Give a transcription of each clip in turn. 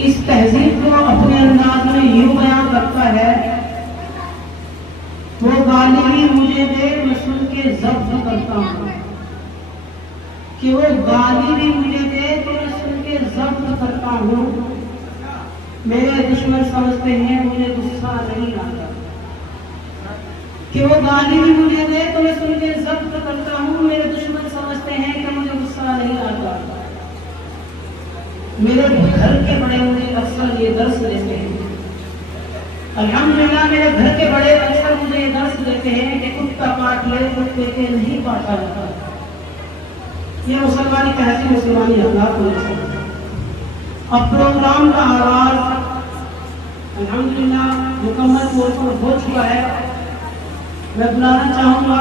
इस तहजीब को अपने अंदाज में यूं बयान करता है, वो गाली भी मुझे दे मैं सुन के जब्त करता हूँ, कि वो गाली भी मुझे दे तो मैं सुन के जब्त करता हूँ। मेरे दुश्मन समझते हैं मुझे गुस्सा नहीं आता, कि वो गाली भी मुझे दे तो मैं सुन के जब्त करता हूँ। मेरे दुश्मन समझते हैं कि मुझे गुस्सा नहीं आता। मेरे घर के बड़े मुझे अक्सर ये दर्स देते हैं, अल्हम्दुलिल्लाह मेरे घर के बड़े अक्सर मुझे ये दर्स देते हैं कि कुत्ता काट ले कुत्ते के नहीं काटा जाता। ये मुसलमानी तहसील मुसलमानी हालात में अब प्रोग्राम का आगाज अल्हम्दुलिल्लाह मुकम्मल तौर पर हो चुका है। मैं बुलाना चाहूँगा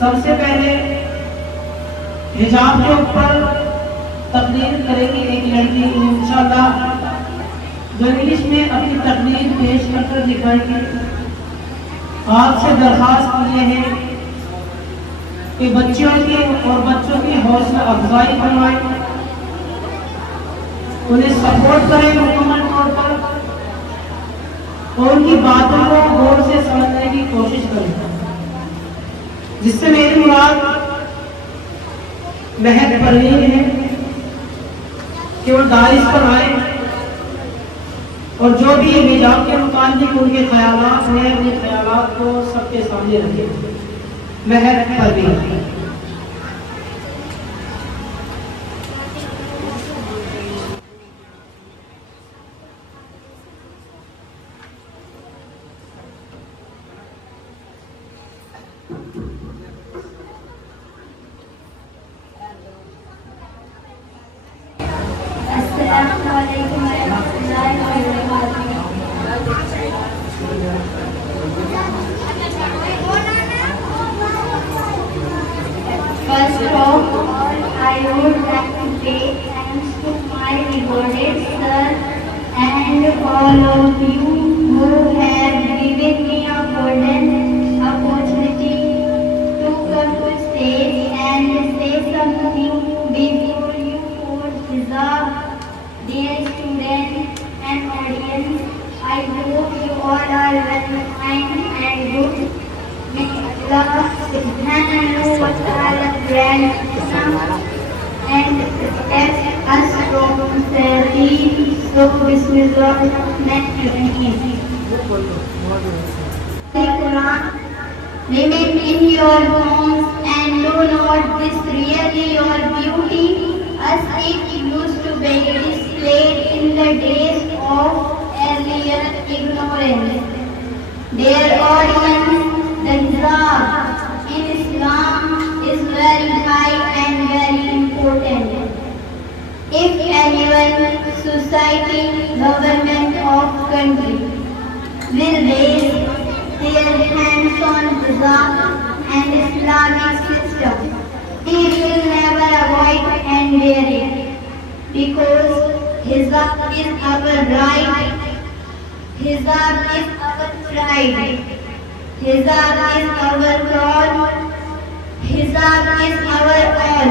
सबसे पहले हिजाब के ऊपर तकरीर करेगी एक लड़की इंशाअल्लाह, जो इंग्लिश में अपनी तकरीर पेश कर दिखाएगी। आपसे दरखास्त ये है कि बच्चियों की और बच्चों की हौसला अफजाई करवाएं, उन्हें सपोर्ट करें मुकम्मल तौर पर और उनकी बातों को गौर से समझने की कोशिश करें, जिससे मेरी मुराद महज परवीन है कि वो दारिस पर आए और जो भी हिजाब के मुताबिक उनके ख्यालात हैं उन ख्यालात को सबके सामने रखें। महज Parveen. First of all, I would like to pay thanks to my rewarded sir and all of you who have given me a golden opportunity to come to stage and say something before you for Hizab. Dear students and audience, I hope you all are well and good. May Allah subhanahu wa ta'ala grant and protect us from Satan. So Bismillah Rahman Quran, remain in your homes and do not really your beauty as it used to be displayed in the days of earlier ignorance. Dear audience, the hijab in Islam is very high and very important. If anyone, society, government of country will raise their hands on hijab and Islamic system, he will never avoid and wear it, because hijab is our right, hijab is our pride. Hijab is our God, hijab is our all,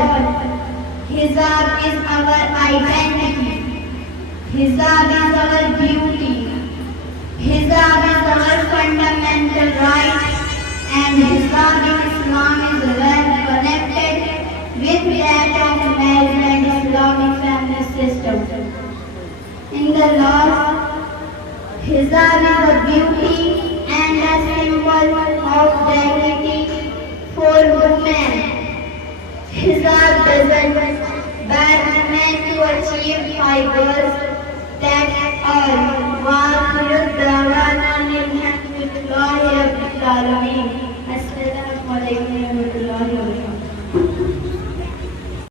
hijab is our identity, hijab is our beauty, hijab is our fundamental right, and hijab in Islam is well connected with that of marriage and Islamic family system. In the law, hijab is a beauty and a symbol of dignity for women. Hijab doesn't ban women to achieve high goals